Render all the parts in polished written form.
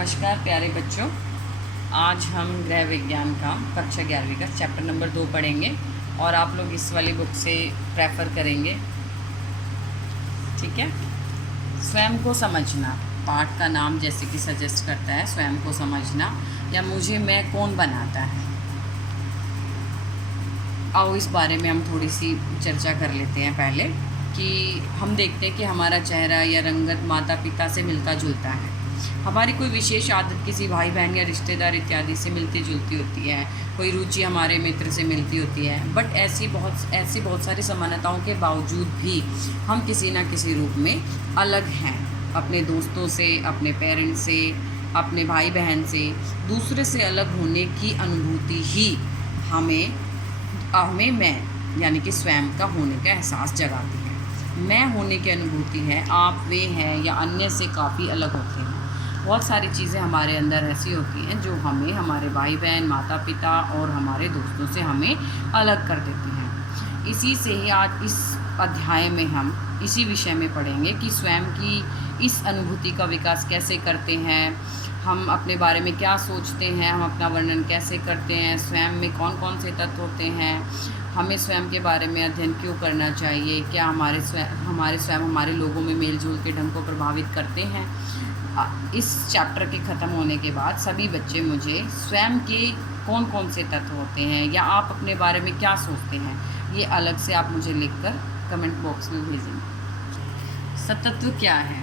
नमस्कार प्यारे बच्चों। आज हम गृह विज्ञान का कक्षा 11वीं का चैप्टर नंबर 2 पढ़ेंगे और आप लोग इस वाली बुक से प्रेफर करेंगे। ठीक है। स्वयं को समझना पाठ का नाम जैसे कि सजेस्ट करता है, स्वयं को समझना या मुझे मैं कौन बनाता है। आओ इस बारे में हम थोड़ी सी चर्चा कर लेते हैं पहले कि हम देखते हैं कि हमारा चेहरा या रंगत माता पिता से मिलता जुलता है। हमारी कोई विशेष आदत किसी भाई बहन या रिश्तेदार इत्यादि से मिलती जुलती होती है। कोई रुचि हमारे मित्र से मिलती होती है। बट ऐसी बहुत सारी समानताओं के बावजूद भी हम किसी न किसी रूप में अलग हैं। अपने दोस्तों से, अपने पेरेंट्स से, अपने भाई बहन से, दूसरे से अलग होने की अनुभूति ही हमें मैं यानी कि स्वयं का होने का एहसास जगाती है। मैं होने की अनुभूति है, आप वे हैं या अन्य से काफ़ी अलग होते हैं। बहुत सारी चीज़ें हमारे अंदर ऐसी होती हैं जो हमें हमारे भाई बहन, माता पिता और हमारे दोस्तों से हमें अलग कर देती हैं। इसी से ही आज इस अध्याय में हम इसी विषय में पढ़ेंगे कि स्वयं की इस अनुभूति का विकास कैसे करते हैं, हम अपने बारे में क्या सोचते हैं, हम अपना वर्णन कैसे करते हैं, स्वयं में कौन कौन से तत्व होते हैं, हमें स्वयं के बारे में अध्ययन क्यों करना चाहिए, क्या हमारे स्वयं हमारे लोगों में मेल जोल के ढंग को प्रभावित करते हैं। इस चैप्टर के ख़त्म होने के बाद सभी बच्चे मुझे स्वयं के कौन कौन से तत्व होते हैं या आप अपने बारे में क्या सोचते हैं, ये अलग से आप मुझे लिखकर कमेंट बॉक्स में भेजेंगे। सतत्व क्या है?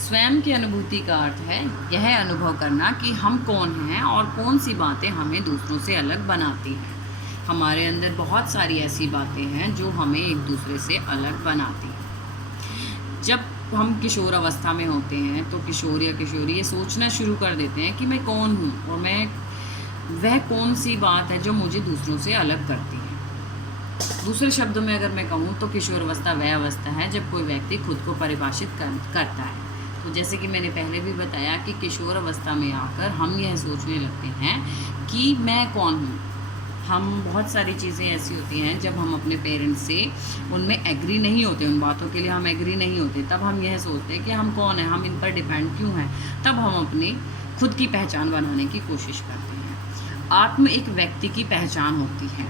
स्वयं की अनुभूति का अर्थ है यह अनुभव करना कि हम कौन हैं और कौन सी बातें हमें दूसरों से अलग बनाती हैं। हमारे अंदर बहुत सारी ऐसी बातें हैं जो हमें एक दूसरे से अलग बनाती हैं। जब हम किशोर अवस्था में होते हैं तो किशोर या किशोरी ये सोचना शुरू कर देते हैं कि मैं कौन हूँ और मैं वह कौन सी बात है जो मुझे दूसरों से अलग करती है। दूसरे शब्दों में अगर मैं कहूँ तो किशोर अवस्था वह अवस्था है जब कोई व्यक्ति खुद को परिभाषित करता है। तो जैसे कि मैंने पहले भी बताया कि किशोर अवस्था में आकर हम यह सोचने लगते हैं कि मैं कौन हूँ। हम बहुत सारी चीज़ें ऐसी होती हैं जब हम अपने पेरेंट्स से उनमें एग्री नहीं होते, उन बातों के लिए हम एग्री नहीं होते, तब हम यह सोचते हैं कि हम कौन हैं, हम इन पर डिपेंड क्यों हैं। तब हम अपनी खुद की पहचान बनाने की कोशिश करते हैं। आत्म एक व्यक्ति की पहचान होती है।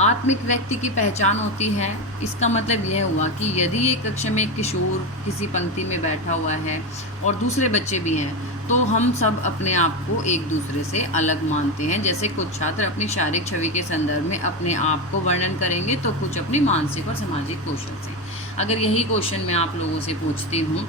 आत्म एक व्यक्ति की पहचान होती है, इसका मतलब यह हुआ कि यदि एक कक्षा में एक किशोर किसी पंक्ति में बैठा हुआ है और दूसरे बच्चे भी हैं तो हम सब अपने आप को एक दूसरे से अलग मानते हैं। जैसे कुछ छात्र अपनी शारीरिक छवि के संदर्भ में अपने आप को वर्णन करेंगे तो कुछ अपनी मानसिक और सामाजिक कौशल से। अगर यही क्वेश्चन मैं आप लोगों से पूछती हूँ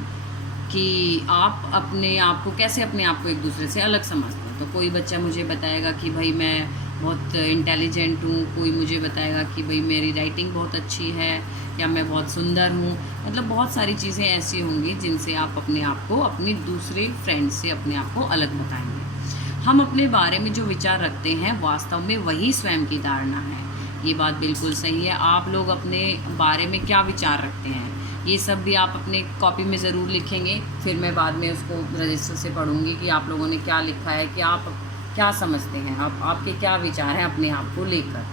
कि आप अपने आप को कैसे अपने आप को एक दूसरे से अलग समझते हैं, तो कोई बच्चा मुझे बताएगा कि भाई मैं बहुत इंटेलिजेंट हूँ, कोई मुझे बताएगा कि भाई मेरी राइटिंग बहुत अच्छी है या मैं बहुत सुंदर हूँ। मतलब बहुत सारी चीज़ें ऐसी होंगी जिनसे आप अपने आप को अपनी दूसरे फ्रेंड से अपने आप को अलग बताएंगे। हम अपने बारे में जो विचार रखते हैं वास्तव में वही स्वयं की धारणा है। ये बात बिल्कुल सही है। आप लोग अपने बारे में क्या विचार रखते हैं ये सब भी आप अपने कॉपी में ज़रूर लिखेंगे। फिर मैं बाद में उसको रजिस्टर से पढ़ूँगी कि आप लोगों ने क्या लिखा है, कि आप क्या समझते हैं, आपके क्या विचार हैं अपने आप को लेकर।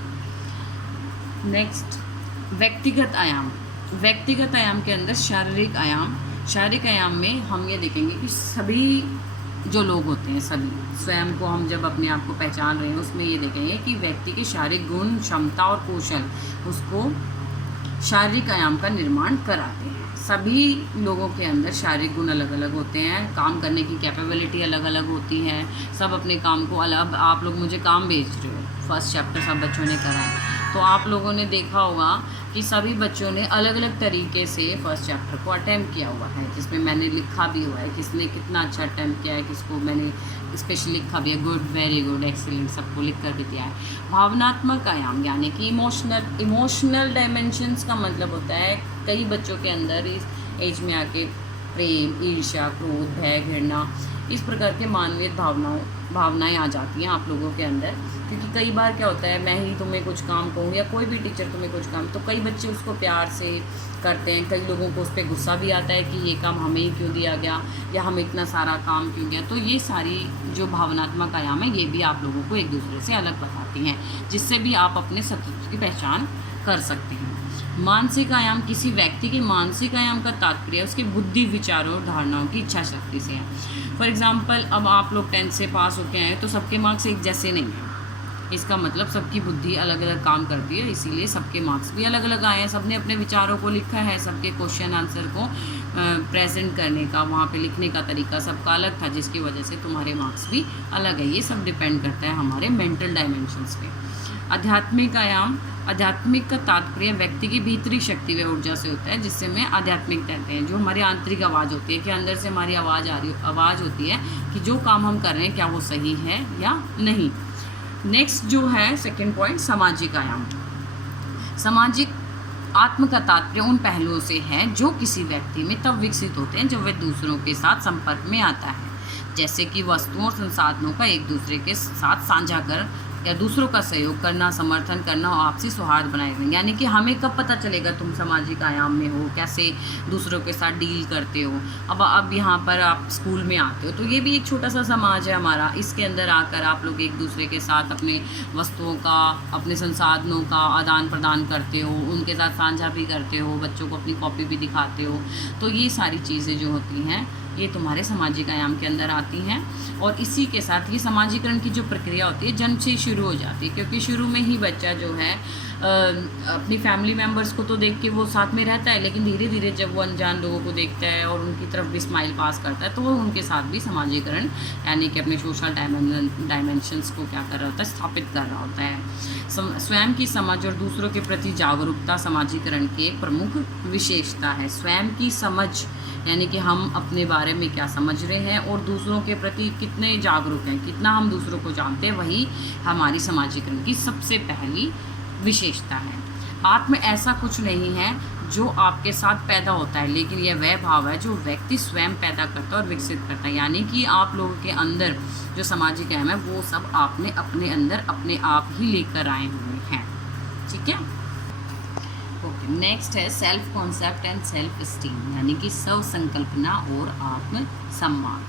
नेक्स्ट, व्यक्तिगत आयाम। व्यक्तिगत आयाम के अंदर शारीरिक आयाम में हम ये देखेंगे कि सभी जो लोग होते हैं, सभी स्वयं को हम जब अपने आप को पहचान रहे हैं उसमें ये देखेंगे कि व्यक्ति के शारीरिक गुण, क्षमता और कौशल उसको शारीरिक आयाम का निर्माण कराते हैं। सभी लोगों के अंदर शारीरिक गुण अलग अलग होते हैं, काम करने की कैपेबिलिटी अलग अलग होती है। सब अपने काम को अलग, आप लोग मुझे काम भेज रहे हो, फर्स्ट चैप्टर सब बच्चों ने करा है तो आप लोगों ने देखा होगा कि सभी बच्चों ने अलग अलग तरीके से फर्स्ट चैप्टर को अटैम्प्ट किया हुआ है, जिसमें मैंने लिखा भी हुआ है किसने कितना अच्छा अटैम्प्ट किया है, किसको मैंने स्पेशली लिखा भी है, गुड, वेरी गुड, एक्सीलेंट, सबको लिख कर भी दिया है। भावनात्मक आयाम यानी कि इमोशनल डायमेंशंस का मतलब होता है कई बच्चों के अंदर इस एज में आके प्रेम, ईर्ष्या, क्रोध, भय, घृणा, इस प्रकार के मानवीय भावनाएं आ जाती हैं आप लोगों के अंदर। क्योंकि कई बार क्या होता है, मैं ही तुम्हें कुछ काम कहूँ या कोई भी टीचर तुम्हें कुछ काम, तो कई बच्चे उसको प्यार से करते हैं, कई लोगों को उस पर गुस्सा भी आता है कि ये काम हमें ही क्यों दिया गया या हमें इतना सारा काम क्यों गया। तो ये सारी जो भावनात्मक आयाम है ये भी आप लोगों को एक दूसरे से अलग बताती हैं, जिससे भी आप अपने सतत्व की पहचान कर सकते हैं। मानसिक आयाम किसी व्यक्ति के मानसिक आयाम का तात्पर्य उसके बुद्धि, विचारों और धारणाओं की इच्छा शक्ति से है। फॉर एग्जांपल, अब आप लोग 10th से पास होके आए तो सबके मार्क्स एक जैसे नहीं हैं। इसका मतलब सबकी बुद्धि अलग अलग काम करती है, इसीलिए सबके मार्क्स भी अलग अलग आए हैं। सबने अपने विचारों को लिखा है, सबके क्वेश्चन आंसर को प्रेजेंट करने का, वहाँ पे लिखने का तरीका सबका अलग था, जिसकी वजह से तुम्हारे मार्क्स भी अलग है। ये सब डिपेंड करता है हमारे मेंटल डायमेंशंस पे। आध्यात्मिक आयाम, आध्यात्मिक का तात्पर्य व्यक्ति की भीतरी शक्ति व ऊर्जा से होता है, जिससे में आध्यात्मिक कहते हैं। जो हमारी आंतरिक आवाज़ होती है कि अंदर से हमारी आवाज़ होती है कि जो काम हम कर रहे हैं क्या वो सही है या नहीं। नेक्स्ट जो है सेकंड पॉइंट, सामाजिक आयाम। सामाजिक आत्म का तात्पर्य उन पहलुओं से है जो किसी व्यक्ति में तब विकसित होते हैं जब वह दूसरों के साथ संपर्क में आता है, जैसे कि वस्तुओं और संसाधनों का एक दूसरे के साथ साझा कर या दूसरों का सहयोग करना, समर्थन करना और आपसी सौहार्द बनाए रखना। यानी कि हमें कब पता चलेगा तुम सामाजिक आयाम में हो, कैसे दूसरों के साथ डील करते हो। अब यहाँ पर आप स्कूल में आते हो तो ये भी एक छोटा सा समाज है हमारा। इसके अंदर आकर आप लोग एक दूसरे के साथ अपने वस्तुओं का, अपने संसाधनों का आदान प्रदान करते हो, उनके साथ साझा भी करते हो, बच्चों को अपनी कॉपी भी दिखाते हो। तो ये सारी चीज़ें जो होती हैं ये तुम्हारे सामाजिक आयाम के अंदर आती हैं। और इसी के साथ ये समाजीकरण की जो प्रक्रिया होती है जन्म से ही शुरू हो जाती है, क्योंकि शुरू में ही बच्चा जो है अपनी फैमिली मेम्बर्स को तो देख के वो साथ में रहता है, लेकिन धीरे धीरे जब वो अनजान लोगों को देखता है और उनकी तरफ भी स्माइल पास करता है तो वो उनके साथ भी समाजीकरण यानी कि अपने सोशल डायमेंशंस को क्या कर रहा होता है, स्थापित कर रहा होता है। स्वयं की समझ और दूसरों के प्रति जागरूकता समाजीकरण की एक प्रमुख विशेषता है। स्वयं की समझ यानी कि हम अपने बारे में क्या समझ रहे हैं और दूसरों के प्रति कितने जागरूक हैं, कितना हम दूसरों को जानते हैं, वही हमारी समाजीकरण की सबसे पहली विशेषता है। आत्म ऐसा कुछ नहीं है जो आपके साथ पैदा होता है, लेकिन यह वह भाव है जो व्यक्ति स्वयं पैदा करता है और विकसित करता है। यानी कि आप लोगों के अंदर जो सामाजिक आयाम है वो सब आपने अपने अंदर अपने आप ही लेकर आए हुए हैं। ठीक है, ओके। नेक्स्ट है self concept and self esteem, यानी कि स्व संकल्पना और आत्म सम्मान।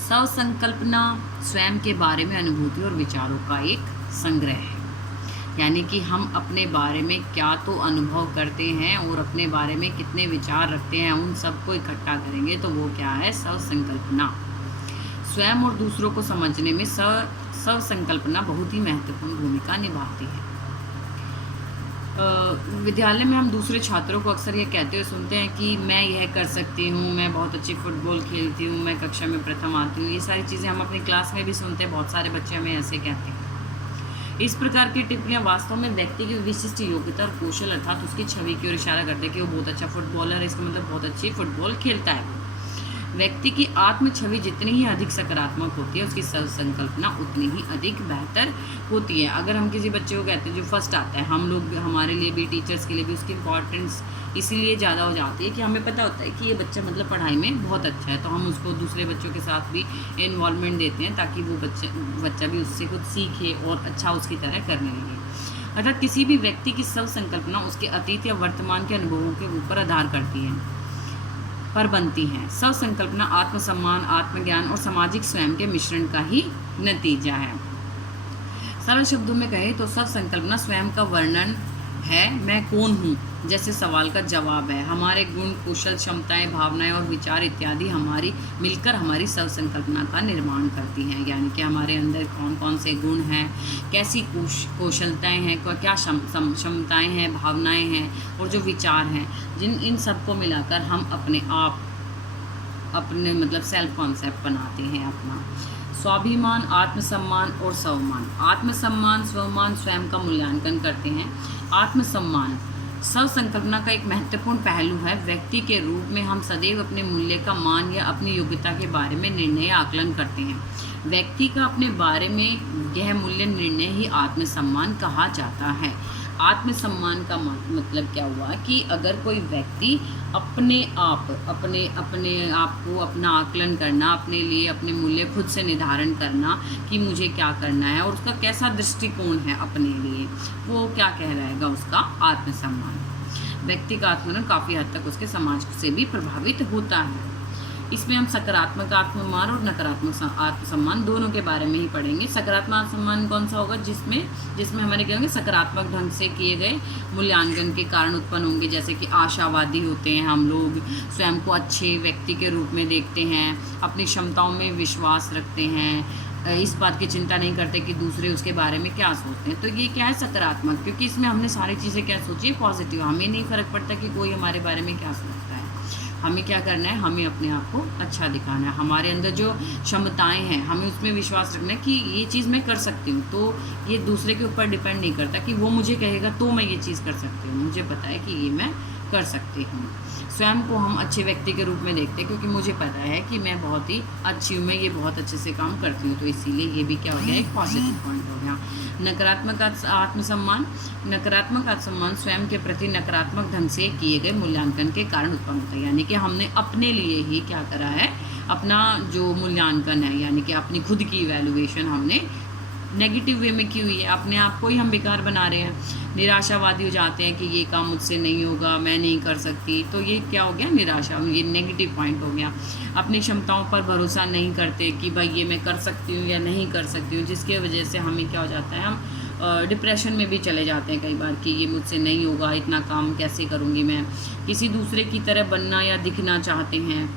स्व संकल्पना स्वयं के बारे में अनुभूति और विचारों का एक संग्रह है, यानी कि हम अपने बारे में क्या तो अनुभव करते हैं और अपने बारे में कितने विचार रखते हैं, उन सबको इकट्ठा करेंगे तो वो क्या है, स्व संकल्पना। स्वयं और दूसरों को समझने में स्व संकल्पना बहुत ही महत्वपूर्ण भूमिका निभाती है। विद्यालय में हम दूसरे छात्रों को अक्सर ये कहते हुए सुनते हैं कि मैं यह कर सकती हूँ, मैं बहुत अच्छी फुटबॉल खेलती हूँ, मैं कक्षा में प्रथम आती हूँ। ये सारी चीज़ें हम अपनी क्लास में भी सुनते हैं, बहुत सारे बच्चे हमें ऐसे कहते हैं। इस प्रकार की टिप्पणियाँ वास्तव में व्यक्ति की विशिष्ट योग्यता और कौशल अर्थात उसकी छवि की ओर इशारा करते हैं कि वो बहुत अच्छा फुटबॉलर है, इसका मतलब बहुत अच्छी फुटबॉल खेलता है। व्यक्ति की आत्म छवि जितनी ही अधिक सकारात्मक होती है उसकी स्व संकल्पना उतनी ही अधिक बेहतर होती है। अगर हम किसी बच्चे को कहते हैं जो फर्स्ट आता है, हम लोग हमारे लिए भी, टीचर्स के लिए भी उसकी इम्पॉर्टेंस इसीलिए ज़्यादा हो जाती है कि हमें पता होता है कि ये बच्चा मतलब पढ़ाई में बहुत अच्छा है, तो हम उसको दूसरे बच्चों के साथ भी इन्वॉल्वमेंट देते हैं ताकि वो बच्चा भी उससे कुछ सीखे और अच्छा उसकी तरह करने लगे। अर्थात किसी भी व्यक्ति की स्व संकल्पना उसके अतीत या वर्तमान के अनुभवों के ऊपर आधार करती है पर बनती हैं। स्व संकल्पना आत्मसम्मान, आत्मज्ञान और सामाजिक स्वयं के मिश्रण का ही नतीजा है। सरल शब्दों में कहें तो स्व संकल्पना स्वयं का वर्णन है, मैं कौन हूँ जैसे सवाल का जवाब है। हमारे गुण, कौशल, क्षमताएं, भावनाएं और विचार इत्यादि हमारी मिलकर हमारी स्व संकल्पना का निर्माण करती हैं। यानी कि हमारे अंदर कौन कौन से गुण हैं, कैसी कौशलताएं हैं, क्या क्षमताएं हैं, भावनाएं हैं और जो विचार हैं, इन सबको मिलाकर हम अपने मतलब सेल्फ कॉन्सेप्ट बनाते हैं अपना। स्वाभिमान, आत्मसम्मान और स्वमान। आत्मसम्मान, स्वमान स्वयं का मूल्यांकन करते हैं। आत्मसम्मान स्व संकल्पना का एक महत्वपूर्ण पहलू है। व्यक्ति के रूप में हम सदैव अपने मूल्य का मान या अपनी योग्यता के बारे में निर्णय या आकलन करते हैं। व्यक्ति का अपने बारे में यह मूल्य निर्णय ही आत्मसम्मान कहा जाता है। आत्मसम्मान का मतलब क्या हुआ कि अगर कोई व्यक्ति अपने आप को अपना आकलन करना, अपने लिए अपने मूल्य खुद से निर्धारण करना कि मुझे क्या करना है और उसका कैसा दृष्टिकोण है अपने लिए, वो क्या कहलाएगा, उसका आत्मसम्मान। व्यक्ति का आत्मसम्मान काफ़ी हद तक उसके समाज से भी प्रभावित होता है। इसमें हम सकारात्मक आत्मसम्मान और नकारात्मक आत्मसम्मान दोनों के बारे में ही पढ़ेंगे। सकारात्मक आत्मसम्मान कौन सा होगा? जिसमें हमारे क्या होंगे, सकारात्मक ढंग से किए गए मूल्यांकन के कारण उत्पन्न होंगे, जैसे कि आशावादी होते हैं हम लोग, स्वयं को अच्छे व्यक्ति के रूप में देखते हैं, अपनी क्षमताओं में विश्वास रखते हैं, इस बात की चिंता नहीं करते कि दूसरे उसके बारे में क्या सोचते हैं। तो ये क्या है? सकारात्मक, क्योंकि इसमें हमने सारी चीज़ें क्या सोची है? पॉजिटिव। हमें नहीं फ़र्क पड़ता कि कोई हमारे बारे में क्या सोचता है, हमें क्या करना है? हमें अपने आप को अच्छा दिखाना है, हमारे अंदर जो क्षमताएं हैं हमें उसमें विश्वास रखना है कि ये चीज़ मैं कर सकती हूँ। तो ये दूसरे के ऊपर डिपेंड नहीं करता कि वो मुझे कहेगा तो मैं ये चीज़ कर सकती हूँ, मुझे पता है कि ये मैं कर सकती हूँ। स्वयं को हम अच्छे व्यक्ति के रूप में देखते हैं, क्योंकि मुझे पता है कि मैं बहुत ही अच्छी हूँ, मैं ये बहुत अच्छे से काम करती हूँ, तो इसीलिए ये भी क्या हो गया? एक पॉजिटिव पॉइंट हो गया। नकारात्मक आत्मसम्मान। नकारात्मक आत्मसम्मान स्वयं के प्रति नकारात्मक ढंग से किए गए मूल्यांकन के कारण उत्पन्न होता है, यानी कि हमने अपने लिए ही क्या करा है? अपना जो मूल्यांकन है, यानी कि अपनी खुद की इवैल्यूएशन हमने नेगेटिव वे में की हुई है, अपने आप को ही हम बेकार बना रहे हैं। निराशावादी हो जाते हैं कि ये काम मुझसे नहीं होगा, मैं नहीं कर सकती, तो ये क्या हो गया? निराशा, ये नेगेटिव पॉइंट हो गया। अपनी क्षमताओं पर भरोसा नहीं करते कि भाई ये मैं कर सकती हूँ या नहीं कर सकती हूँ, जिसके वजह से हमें क्या हो जाता है? हम डिप्रेशन में भी चले जाते हैं कई बार कि ये मुझसे नहीं होगा, इतना काम कैसे करूँगी मैं। किसी दूसरे की तरह बनना या दिखना चाहते हैं,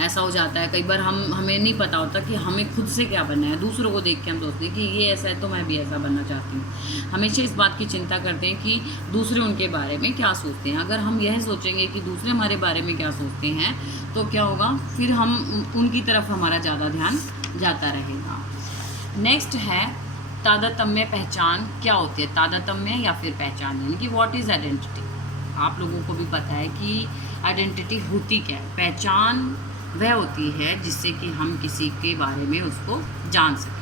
ऐसा हो जाता है कई बार। हमें नहीं पता होता कि हमें खुद से क्या बनना है, दूसरों को देख के हम सोचते हैं कि ये ऐसा है तो मैं भी ऐसा बनना चाहती हूँ। हमेशा इस बात की चिंता करते हैं कि दूसरे उनके बारे में क्या सोचते हैं। अगर हम यह सोचेंगे कि दूसरे हमारे बारे में क्या सोचते हैं तो क्या होगा? फिर हम उनकी तरफ हमारा ज़्यादा ध्यान जाता रहेगा। नेक्स्ट है तादात्म्य पहचान। क्या होती है तादात्म्य या फिर पहचान? यानी कि व्हाट इज़ आइडेंटिटी। आप लोगों को भी पता है कि आइडेंटिटी होती क्या है। पहचान वह होती है जिससे कि हम किसी के बारे में उसको जान सकें।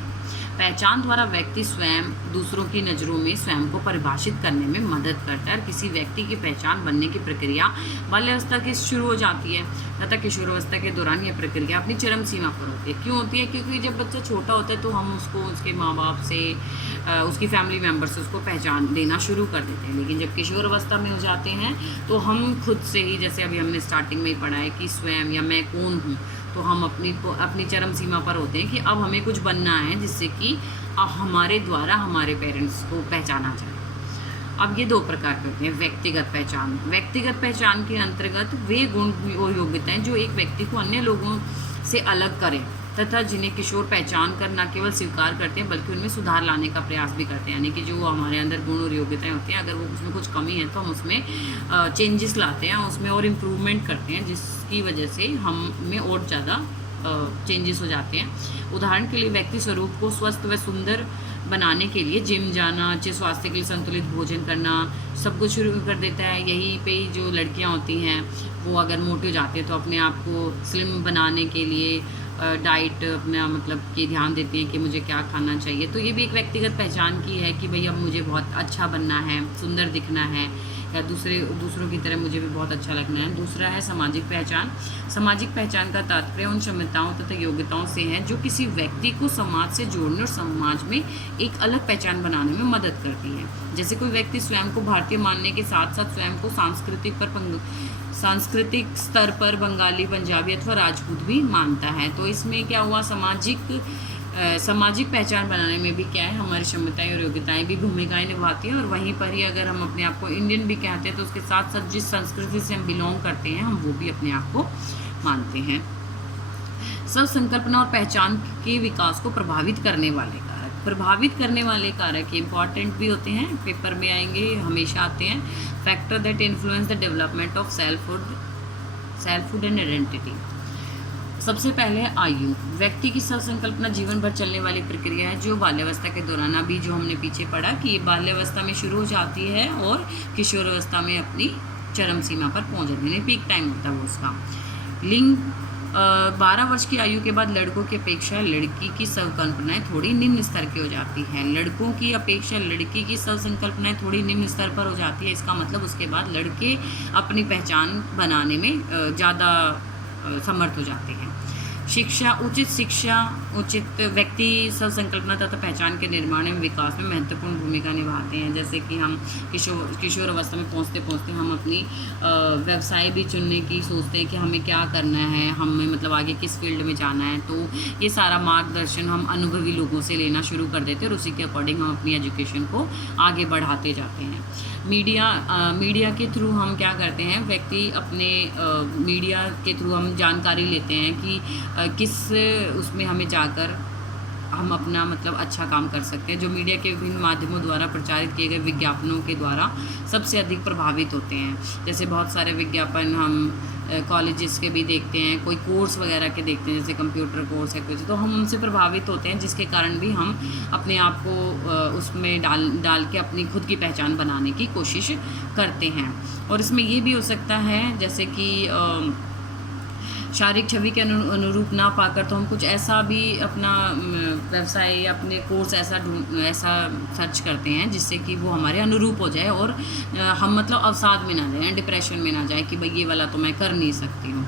पहचान द्वारा व्यक्ति स्वयं दूसरों की नज़रों में स्वयं को परिभाषित करने में मदद करता है, और किसी व्यक्ति की पहचान बनने की प्रक्रिया बाल्यावस्था के शुरू हो जाती है तथा किशोरावस्था के दौरान यह प्रक्रिया अपनी चरम सीमा पर होती है। क्यों होती है? क्योंकि जब बच्चा छोटा होता है तो हम उसको उसके माँ बाप से, उसकी फैमिली मेम्बर से उसको पहचान देना शुरू कर देते हैं, लेकिन जब किशोरावस्था में हो जाते हैं तो हम खुद से ही, जैसे अभी हमने स्टार्टिंग में ही पढ़ा है कि स्वयं या मैं कौन हूँ, तो हम अपनी चरम सीमा पर होते हैं कि अब हमें कुछ बनना है जिससे कि हमारे द्वारा हमारे पेरेंट्स को पहचाना जाए। अब ये दो प्रकार के होते हैं। व्यक्तिगत पहचान। व्यक्तिगत पहचान के अंतर्गत वे गुण और योग्यताएं जो एक व्यक्ति को अन्य लोगों से अलग करें तथा जिन्हें किशोर पहचान कर न केवल स्वीकार करते हैं बल्कि उनमें सुधार लाने का प्रयास भी करते हैं। यानी कि जो हमारे अंदर गुण और योग्यताएं होती हैं, अगर वो उसमें कुछ कमी है तो हम उसमें चेंजेस लाते हैं, उसमें और इम्प्रूवमेंट करते हैं, जिसकी वजह से हम में और ज़्यादा चेंजेस हो जाते हैं। उदाहरण के लिए व्यक्ति स्वरूप को स्वस्थ व सुंदर बनाने के लिए जिम जाना, अच्छे स्वास्थ्य के लिए संतुलित भोजन करना, सब कुछ शुरू कर देता है। यहीं पे ही जो लड़कियां होती हैं वो अगर मोटी हो जाती है तो अपने आप को स्लिम बनाने के लिए डाइट अपना मतलब कि ध्यान देती हैं कि मुझे क्या खाना चाहिए। तो ये भी एक व्यक्तिगत पहचान की है कि भाई अब मुझे बहुत अच्छा बनना है, सुंदर दिखना है, या दूसरों की तरह मुझे भी बहुत अच्छा लगना है। दूसरा है सामाजिक पहचान। सामाजिक पहचान का तात्पर्य उन क्षमताओं तथा योग्यताओं से है जो किसी व्यक्ति को समाज से जोड़ने और समाज में एक अलग पहचान बनाने में मदद करती है। जैसे कोई व्यक्ति स्वयं को भारतीय मानने के साथ साथ स्वयं को सांस्कृतिक स्तर पर बंगाली, पंजाबी अथवा राजपूत भी मानता है। तो इसमें क्या हुआ? सामाजिक पहचान बनाने में भी क्या है, हमारी क्षमताएं और योग्यताएं भी भूमिकाएं निभाती हैं। और वहीं पर ही अगर हम अपने आप को इंडियन भी कहते हैं तो उसके साथ साथ जिस संस्कृति से हम बिलोंग करते हैं हम वो भी अपने आप को मानते हैं। सब संकल्पना और पहचान के विकास को प्रभावित करने वाले कारक इंपॉर्टेंट भी होते हैं, पेपर में आएंगे, हमेशा आते हैं। Factor that influence the development of selfhood and identity. सबसे पहले आयु। व्यक्ति की सब संकल्पना जीवन भर चलने वाली प्रक्रिया है जो बाल्यावस्था के दौरान, अभी जो हमने पीछे पढ़ा कि ये बाल्यावस्था में शुरू हो जाती है और किशोरावस्था में अपनी चरम सीमा पर पहुंच जाती है, पीक टाइम होता है वो उसका। लिंग 12 वर्ष की आयु के बाद लड़कों की अपेक्षा लड़की की संकल्पनाएं थोड़ी निम्न स्तर की हो जाती हैं। लड़कों की अपेक्षा लड़की की सब संकल्पनाएं थोड़ी निम्न स्तर पर हो जाती है। इसका मतलब उसके बाद लड़के अपनी पहचान बनाने में ज़्यादा समर्थ हो जाते हैं। शिक्षा उचित व्यक्ति स्वसंकल्पना तथा पहचान के निर्माण एवं विकास में महत्वपूर्ण भूमिका निभाते हैं। जैसे कि हम किशोर अवस्था में पहुँचते पहुँचते हम अपनी व्यवसाय भी चुनने की सोचते हैं कि हमें क्या करना है, हमें मतलब आगे किस फील्ड में जाना है। तो ये सारा मार्गदर्शन हम अनुभवी लोगों से लेना शुरू कर देते हैं और उसी के अकॉर्डिंग हम अपनी एजुकेशन को आगे बढ़ाते जाते हैं। मीडिया के थ्रू हम क्या करते हैं, व्यक्ति अपने मीडिया के थ्रू हम जानकारी लेते हैं कि किस उसमें हमें जाकर हम अपना मतलब अच्छा काम कर सकते हैं। जो मीडिया के विभिन्न माध्यमों द्वारा प्रचारित किए गए विज्ञापनों के द्वारा सबसे अधिक प्रभावित होते हैं। जैसे बहुत सारे विज्ञापन हम कॉलेजेस के भी देखते हैं, कोई कोर्स वगैरह के देखते हैं, जैसे कंप्यूटर कोर्स है कुछ, तो हम उनसे प्रभावित होते हैं, जिसके कारण भी हम अपने आप को उसमें डाल के अपनी खुद की पहचान बनाने की कोशिश करते हैं। और इसमें ये भी हो सकता है जैसे कि शारीरिक छवि के अनुरूप ना पाकर तो हम कुछ ऐसा भी अपना व्यवसाय या अपने कोर्स ऐसा सर्च करते हैं जिससे कि वो हमारे अनुरूप हो जाए और हम मतलब अवसाद में ना जाए, डिप्रेशन में ना जाए कि भाई ये वाला तो मैं कर नहीं सकती हूँ।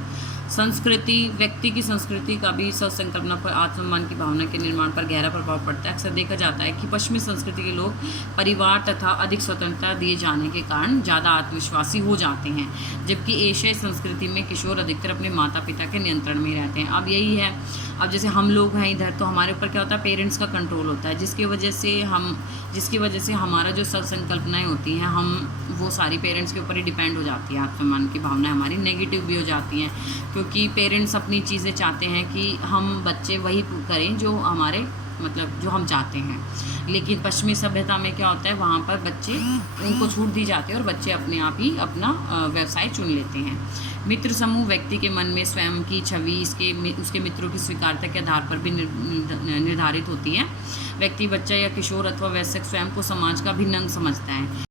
संस्कृति, व्यक्ति की संस्कृति का भी स्वसंकल्पना पर आत्मसम्मान की भावना के निर्माण पर गहरा प्रभाव पड़ता है। अक्सर देखा जाता है कि पश्चिमी संस्कृति के लोग परिवार तथा अधिक स्वतंत्रता दिए जाने के कारण ज़्यादा आत्मविश्वासी हो जाते हैं, जबकि एशियाई संस्कृति में किशोर अधिकतर अपने माता पिता के नियंत्रण में रहते हैं। अब यही है, अब जैसे हम लोग हैं इधर, तो हमारे ऊपर क्या होता है, पेरेंट्स का कंट्रोल होता है, जिसकी वजह से हमारा जो स्वसंकल्पनाएँ होती हैं हम वो सारी पेरेंट्स के ऊपर ही डिपेंड हो जाती है। आत्मसम्मान की भावना हमारी नेगेटिव भी हो जाती हैं, क्योंकि पेरेंट्स अपनी चीज़ें चाहते हैं कि हम बच्चे वही करें जो हमारे मतलब जो हम चाहते हैं। लेकिन पश्चिमी सभ्यता में क्या होता है, वहाँ पर बच्चे उनको छूट दी जाती है और बच्चे अपने आप ही अपना व्यवसाय चुन लेते हैं। मित्र समूह व्यक्ति के मन में स्वयं की छवि उसके मित्रों की स्वीकार्यता के आधार पर भी निर्धारित होती है। व्यक्ति, बच्चा या किशोर अथवा वयस्क स्वयं को समाज का भिन्न अंग समझता है।